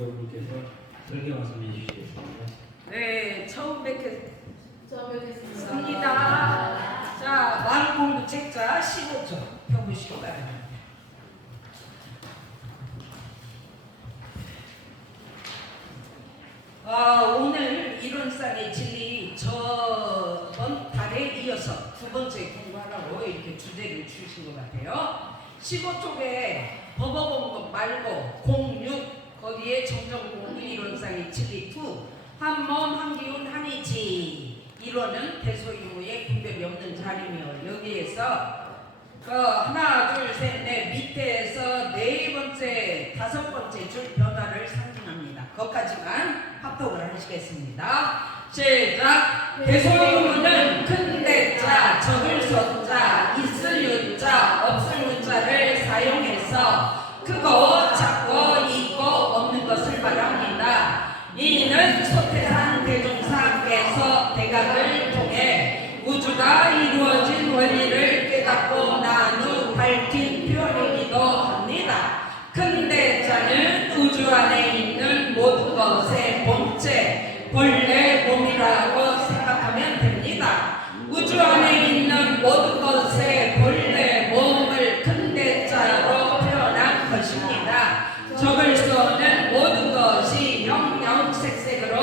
여러분께서 설교 말씀해 주시겠습니다. 네, 처음 뵙겠습니다. 자, 마음공부 책자 15쪽 펴보시기 바랍니다. 오늘 이론상의 진리 저번 달에 이어서 두 번째 공부하라고 이렇게 주제를 주신 것 같아요. 15쪽에 법어공부 말고 06 거기에 정정공부 이론상의 진리 2 한몸 한기운 한이지 이론은 대소유무의 분별이 없는 자리며 여기에서 하나 둘 셋 넷 밑에서 네 번째 다섯 번째 줄 변화를 상징합니다. 거기까지만 합독을 하시겠습니다. 시작. 대소유무는 큰 대자, 적을 소자, 있을 유자, 없을 무자를 사용해서 크고 작고 있고 없는 것을 말합니다. 이는 소태산 대종사께서 대각을 통해 우주가 이루어진 원리를 깨닫고 난 후 밝힌 표현이기도 합니다. 큰 대자는 우주 안에 있는 모든 것의 본체, 본래 몸이라고 생각하면 됩니다. 우주 안에 있는 모든 것의 본래 몸을 큰 대자로 표현한 것입니다. 적을서는 모든 것이 영영색색으로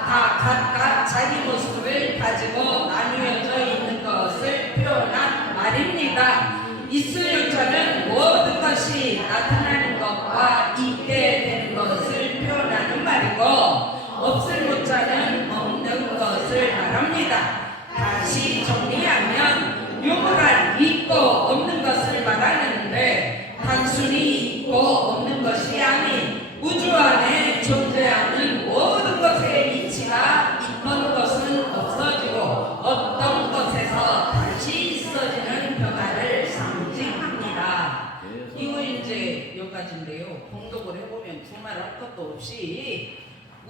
다 각각 자기 모습을 가지고 나누어져 있는 것을 표현한 말입니다. 있을 유자는 모든 것이 나타나는 것과 있게 되는 것을 표현하는 말이고 없을 무자는 없는 것을 말합니다. 다시 정리하면 유무란 있고 없는 것을 말하는데 단순히 있고 없는 것이 아닌 우주 안에 존재하는 모든 것의 이치가 있던 것은 없어지고 어떤 것에서 다시 있어지는 변화를 상징합니다. 이거 이제 여기까지인데요. 공독을 해보면 두말할 것도 없이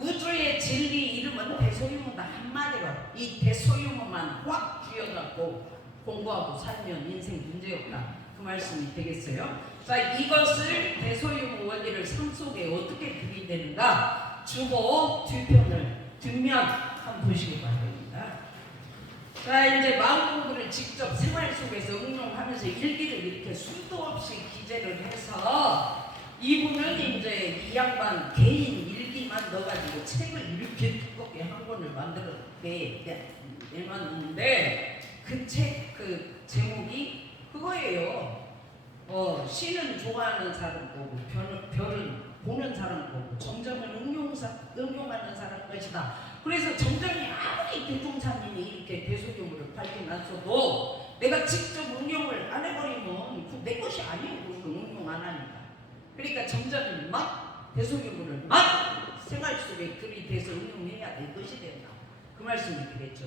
우주의 진리 이름은 대소유무다 한마디로 이 대소유무만 확 쥐어갖고 공부하고 살면 인생 문제없다 그 말씀이 되겠어요. 자, 이것을 대소유무 원리를 삶 속에 어떻게 들이대는가 주보 뒷편을 뒷면 한번 보시기 바랍니다. 자, 이제 마음 공부를 직접 생활 속에서 응용하면서 일기를 이렇게 수도 없이 기재를 해서 이분은 이제 이 양반 개인 일기만 넣어가지고 책을 이렇게 두껍게 한 권을 만들어 내놨는데 그 책 그 제목이 그거예요. 시는 좋아하는 사람 거고 별은 보는 사람 거고 정정은 응용하는 사람 것이다. 그래서 정정이 아무리 대종사님이 이렇게 대소유무를 밝혀놨어도 내가 직접 응용을 안 해버리면 내 것이 아니고 응용 안 하니까. 그러니까 정정은 막 대소유무를 막 생활 속에 들이대서 응용해야 내 것이 된다. 그 말씀이 되겠죠.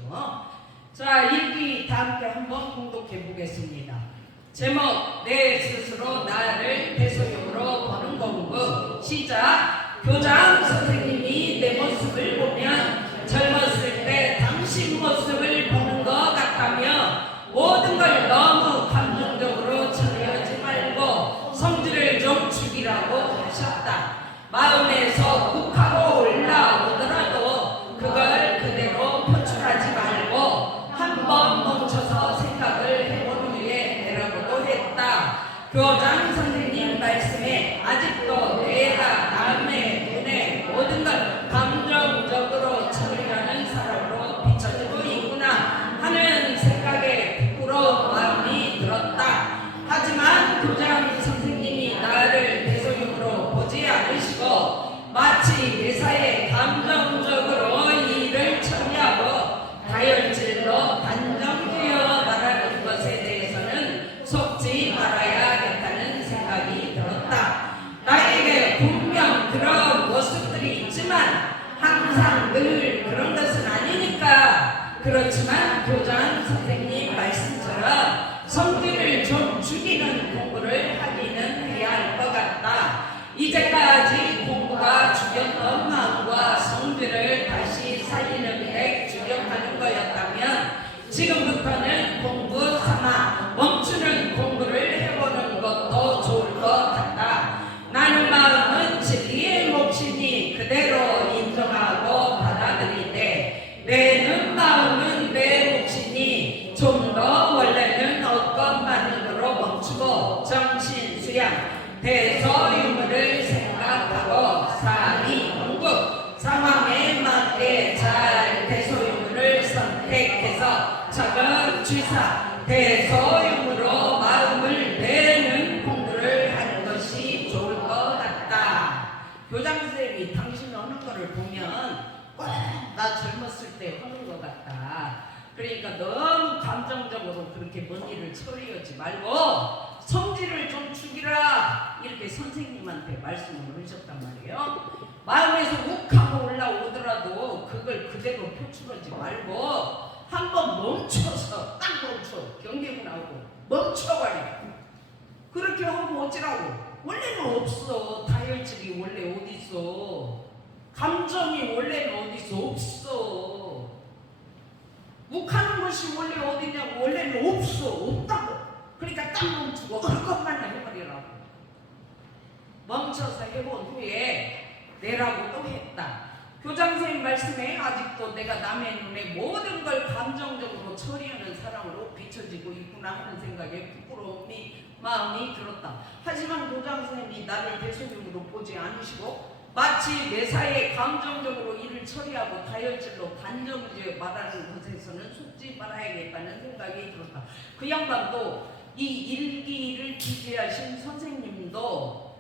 자, 일기 다 함께 한번 공독해 보겠습니다. 제목 내 스스로 나를 대소유무로 보는 공부. 시작. 교장 선생님이 내 모습을 보면 젊었을 때 당신 모습을 보는 것 같다며 모든 걸 너무 감정적으로 처리하지 말고 성질을 좀 죽이라고 하셨다. 마음에서 욱하고 올라오더라도 그걸 그대로 표출하지 말고 한번 멈춰서 생각을 해본 후에 내라고도 했다. 교장 선생님 말씀에 아직도 내가 남의 눈에 모든 걸 감정적으로 처리하는 사람으로 비춰지고 있구나 하는 생각에 부끄러운 마음이 들었다. 하지만 교장 선생님이 나를 대소유무로 보지 않으시고 마치 매사에 감정적으로 일을 처리하고 다혈질로 단정지어 말하는 것에 대해서는 속지 말아야겠다는 생각이 들었다. 나에게 분명 그런 모습들이 있지만 항상 늘 그런 것은 아니니까. 그렇지만 교장 선생님 말씀처럼 성질을 좀 죽이는 공부를 하기는 해야 할 것 같다. 이제까지 공부가 죽였던 마음과 성질을 다시 살리는 데 주력하는 거였다면 지금부터는 공부 삼아 멈추는 공부를 해보는 것도 좋을 것 같다. 나는 마음은 진리의 몫이니 취사 대소용으로 마음을 내는 공부를 하는 것이 좋을 것 같다. 교장 선생님이 당신 하는 거를 보면 꼭 나 젊었을 때 하는 것 같다. 그러니까 너무 감정적으로 그렇게 먼 일을 처리하지 말고 성질을 좀 죽이라, 이렇게 선생님한테 말씀을 하셨단 말이에요. 마음에서 욱하고 올라오더라도 그걸 그대로 표출하지 말고 한번 멈춰서 딱 멈춰, 경계문하고 멈춰버려. 그렇게 하고 어찌라고? 원래는 없어. 다혈질이 원래 어디 있어? 감정이 원래는 어디 있어? 없어. 욱하는 것이 원래 어디냐고? 원래는 없어. 없다고. 그러니까 딱 멈추고 그것만 해버리라고. 멈춰서 해본 후에 내라고 또 했다. 교장선생님 말씀에 아직도 내가 남의 눈에 모든 걸 감정적으로 처리하는 사람으로 비춰지고 있구나 하는 생각에 부끄러움이 마음이 들었다. 하지만 교장선생님이 나를 대소님으로 보지 않으시고 마치 매사에 감정적으로 일을 처리하고 다혈질로 단정지어 말하는 것에서는 속지 말아야겠다는 생각이 들었다. 그 양반도 이 일기를 기재하신 선생님도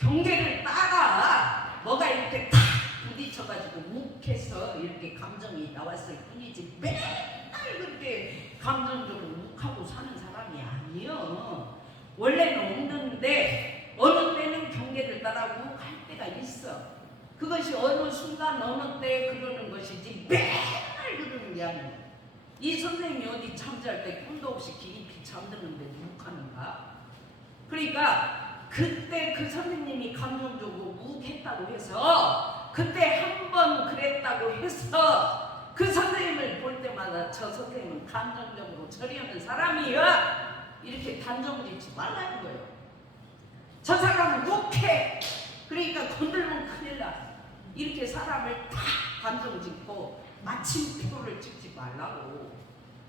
경계를 따라 뭐가 이렇게 탁 부딪혀가지고 욱해서 이렇게 감정이 나왔을 뿐이지 맨날 그렇게 감정적으로 욱하고 사는 사람이 아니요. 원래는 없는데 어느 때는 경계를 따라 욱할 때가 있어. 그것이 어느 순간 어느 때 그러는 것이지 맨날 그러는 게 아니야. 이 선생님이 어디 잠잘 때 꿈도 없이 깊이 잠드는데 욱하는가? 그러니까 그때 그 선생님이 감정적으로 욱했다고 해서 그때 한 번 그랬다고 해서 그 선생님을 볼 때마다 저 선생님은 감정적으로 처리하는 사람이야, 이렇게 단정짓지 말라는 거예요. 저 사람은 욱해. 그러니까 건들면 큰일 나. 이렇게 사람을 다 단정짓고 마침표를 찍지 말라고.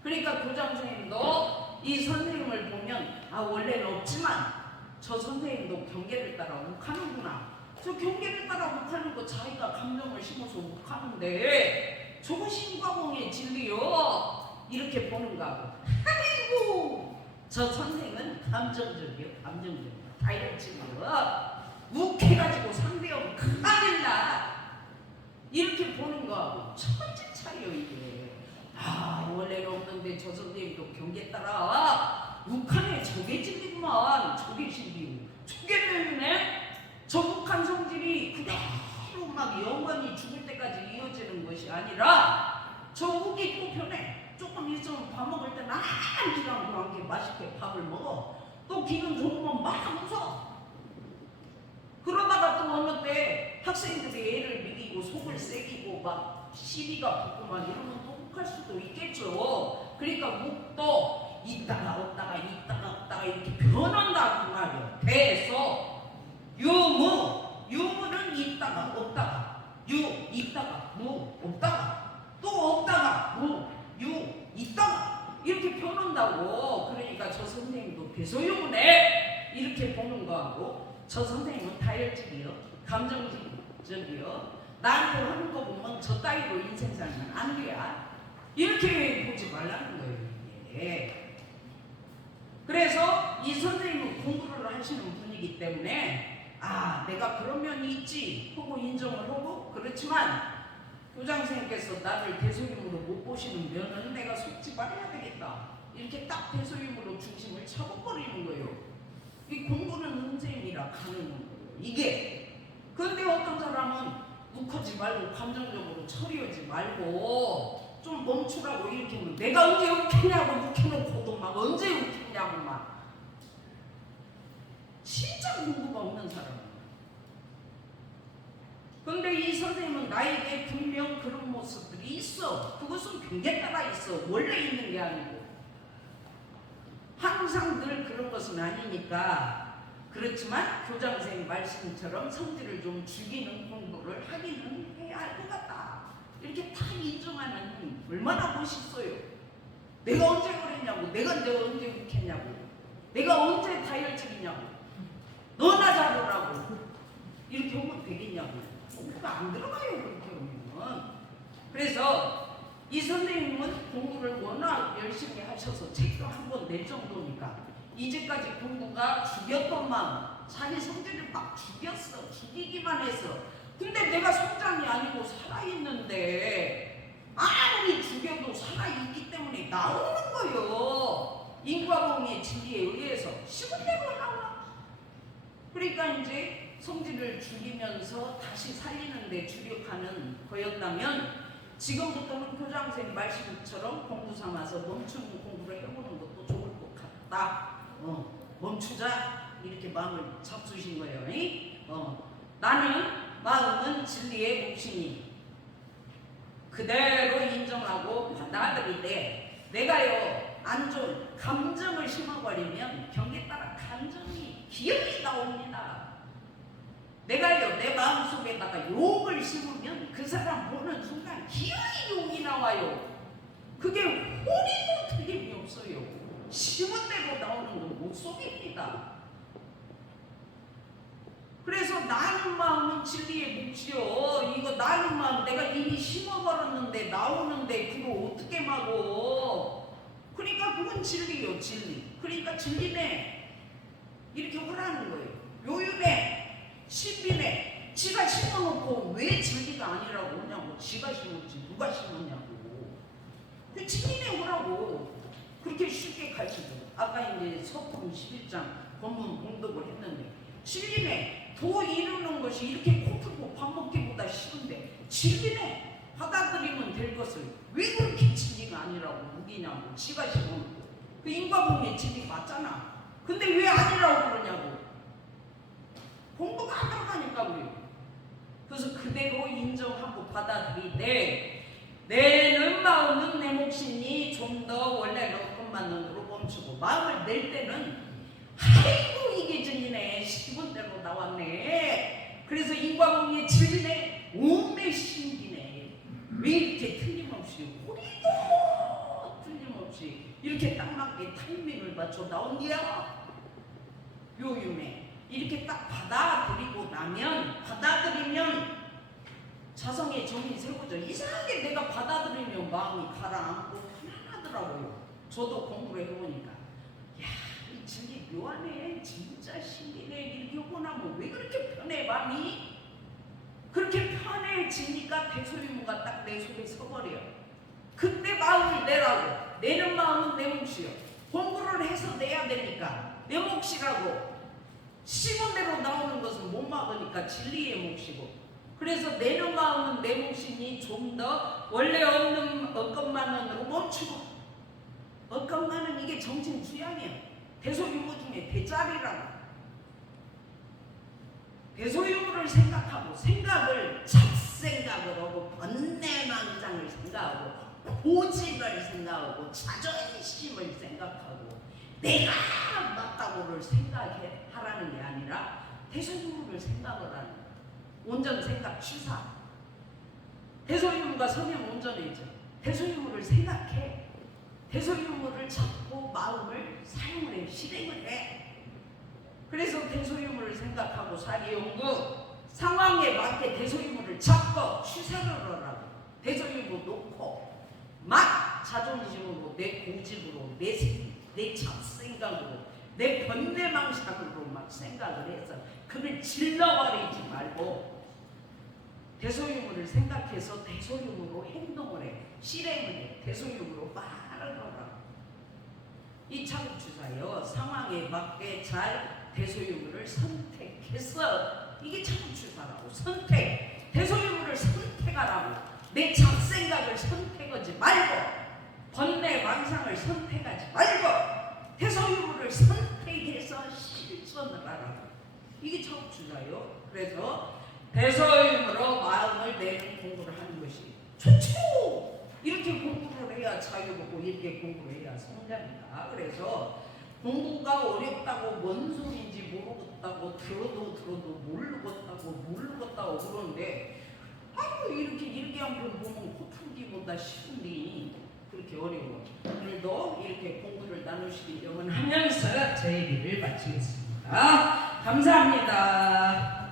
그러니까 교장 선생님도 이 선생님을 보면 아 원래는 없지만 저 선생님도 경계를 따라 욱하는구나. 저 경계를 따라 욱하는 거 자기가 감정을 심어서 욱하는데 저것이 인과공의 진리요, 이렇게 보는가. 아이고 저 선생은 감정적이요, 감정적이요, 다혈질이요, 욱해가지고 상대하고 큰일 나, 이렇게 보는 거하고 천지 차이요 이게. 아 원래는 없는데 저 선생님도 경계 따라 욱하네. 저게 진리구만. 저게 진리요. 저게 때문에 저 욱한 성질이 그대로 막 영원히 죽을 때까지 이어지는 것이 아니라 저 욱이 또 변해. 조금 있으면 밥 먹을 때는 기랑 그렇게 맛있게 밥을 먹어. 또 기분 좋으면 막 웃어. 그러다가 또 어느 때 학생들이 애를 먹이고 속을 새기고 막 시비가 붙고 막 이러면 또 욱할 수도 있겠죠. 그러니까 욱도 있다가 없다가 있다가 없다가 이렇게 변한다 그 말이에요. 대서 유무는 있다가 없다가, 있다가 없다가, 또 없다가 있다가 이렇게 변한다고. 그러니까 저 선생님도 대소유문에 이렇게 보는 거하고 저 선생님은 다혈질이요, 감정적이요, 나한테 하는 거 보면 저 따위로 인생 살면 안 돼야, 이렇게 보지 말라는 거예요 이게. 그래서 이 선생님은 공부를 하시는 분이기 때문에 아 내가 그런 면이 있지 하고 인정을 하고, 그렇지만 교장 선생님께서 나를 대소임으로 못 보시는 면은 내가 속지 말아야 되겠다, 이렇게 딱 대소임으로 중심을 잡아버리는 거예요. 이 공부는 선생님이라 가는 거예요 이게. 그런데 어떤 사람은 욱하지 말고 감정적으로 처리하지 말고 좀 멈추라고 이렇게 하면 내가 언제 욱했냐고 욱해놓고도 막 언제 욱했냐고 막 진짜 공부가 없는 사람이에요. 그런데 이 선생님은 나에게 분명 그런 모습들이 있어. 그것은 경계 따라 있어. 원래 있는 게 아니고 항상 늘 그런 것은 아니니까. 그렇지만 교장 선생님 말씀처럼 성질을 좀 죽이는 공부를 하기는 해야 할 것 같다, 이렇게 다 인정하는 얼마나 멋있어요. 내가 언제 그랬냐고, 내가 언제 욱했냐고, 내가 언제 다혈질이냐고, 너나 잘하라고 이렇게 하면 되겠냐고. 공부가 안 들어가요 그렇게 하면. 그래서 이 선생님은 공부를 워낙 열심히 하셔서 책도 한 권 낼 정도니까 이제까지 공부가 죽였던 마음, 자기 성질을 막 죽였어. 죽이기만 했어. 근데 내가 성장이 아니고 살아있는데 아무리 죽여도 살아있기 때문에 나오는 거요. 인과공의 진리에 의해서 심은 대로 나와. 그러니까 이제 성질을 죽이면서 다시 살리는데 주력하는 거였다면 지금부터는 교장선생님 말씀처럼 공부 삼아서 멈추는 공부를 해보는 것도 좋을 것 같다. 멈추자 이렇게 마음을 잡수신 거예요. 나는 마음은 진리의 몫이니 그대로 인정하고 받아들이되 내가요 안 좋은 감정을 심어버리면 경계에 따라 감정이 기억이 나옵니다. 내가요 내 마음속에다가 욕을 심으면 그 사람 보는 순간 기어이 욕이 나와요. 그게 호리도 틀림이 없어요. 심은 대로 나오는 건 못 속입니다. 그래서 나는 마음은 진리의 몫이요. 이거 나는 마음 내가 이미 심어버렸는데 나오는데 그거 어떻게 막어. 그러니까 그건 진리요 진리. 그러니까 진리네 이렇게 하라는 거예요. 요유네 신비네. 지가 심어놓고 왜 진리가 아니라고 하냐고. 지가 심었지 누가 심었냐고. 그 진리네 오라고. 그렇게 쉽게 가르치고 아까 이제 서품 11장 본문 봉독을 했는데 진리네. 도 이루는 것이 이렇게 코프고 밥 먹기보다 쉬운데 진리네. 받아들이면 될 것을 왜 그렇게 진리가 아니라고 무기냐고. 지가 심어놓고. 그 인과공의 진리 맞잖아. 근데 왜 아니라고 그러냐고. 공부가 안 들어가니까 우리. 그래서 그대로 인정하고 받아들이되 내는 마음은 내 몫이니 좀 더 원래 것만 눈으로 멈추고 마음을 낼 때는 아이고 이게 진리네. 10분대로 나왔네. 그래서 인과공의 진리네. 몸의 신기네. 왜 이렇게 틀림없이 우리도 틀림없이 이렇게 딱 맞게 타이밍을 맞춰 나온디야. 요유네. 이렇게 딱 받아들이면 자성의 정이 세워져. 이상하게 내가 받아들이면 마음이 가라앉고 편안하더라고요. 저도 공부를 해보니까 야, 이 진리 묘하네. 진짜 신기네. 이렇게 하고 나면 왜 그렇게 편해 마음이? 그렇게 편해지니까 대소리문가 딱 내 속에 서버려. 그때 마음을 내라고. 내는 마음은 내 몫이요. 공부를 해서 내야 되니까 내 몫이라고. 심은 대로 나오는 것은 못 막으니까 진리의 몫이고. 그래서 내는 마음은 내 몫이니 좀 더 원래 없는 것만으로 멈추고. 것만은 이게 정신 주양이에요. 대소유무 중에 대짜리라고. 대소유무를 생각하고 생각을 잡생각을 하고 번뇌망상을 생각하고 고집을 생각하고 자존심을 생각하고 내가 맞다고를 생각하라는 게 아니라 대소유무를 생각을 하는 거예요. 온전 생각 취사. 대소유무가 성형 온전해져. 대소유무를 생각해. 대소유무를 잡고 마음을 사용을 해. 실행을 해. 그래서 대소유무를 생각하고 사리연구 상황에 맞게 대소유무를 잡고 취사를 하라고. 대소유무 놓고 막 자존심으로 내 고집으로 내 잡생각으로 내 번뇌망상으로 막 생각을 해서 그걸 질러버리지 말고 대소유무를 생각해서 대소유무로 행동을 해. 실행을 해. 대소유무로 말을 하라. 이 차국추사요. 상황에 맞게 잘 대소유무를 선택해서 이게 차국추사라고. 선택. 대소유무를 선택하라고. 내 잡생각을 선택하지 말고 번뇌망상을 선택하지 말고 대소유무를 선택해서 실천을 하라고. 이게 차국추사요. 그래서 대소유무로 마음을 내는 공부를 하는 것이 좋죠. 이렇게 공부를 해야 자유롭고 이렇게 공부를 해야 성장이다. 그래서 공부가 어렵다고 뭔 소리인지 모르겠다고 들어도 모르겠다고 그러는데 아유 이렇게 한 번 보면 코풀기보다 쉬운데 그렇게 어려워. 오늘도 이렇게 공부를 나누시길 염원하면서 제 얘기를 마치겠습니다. 감사합니다.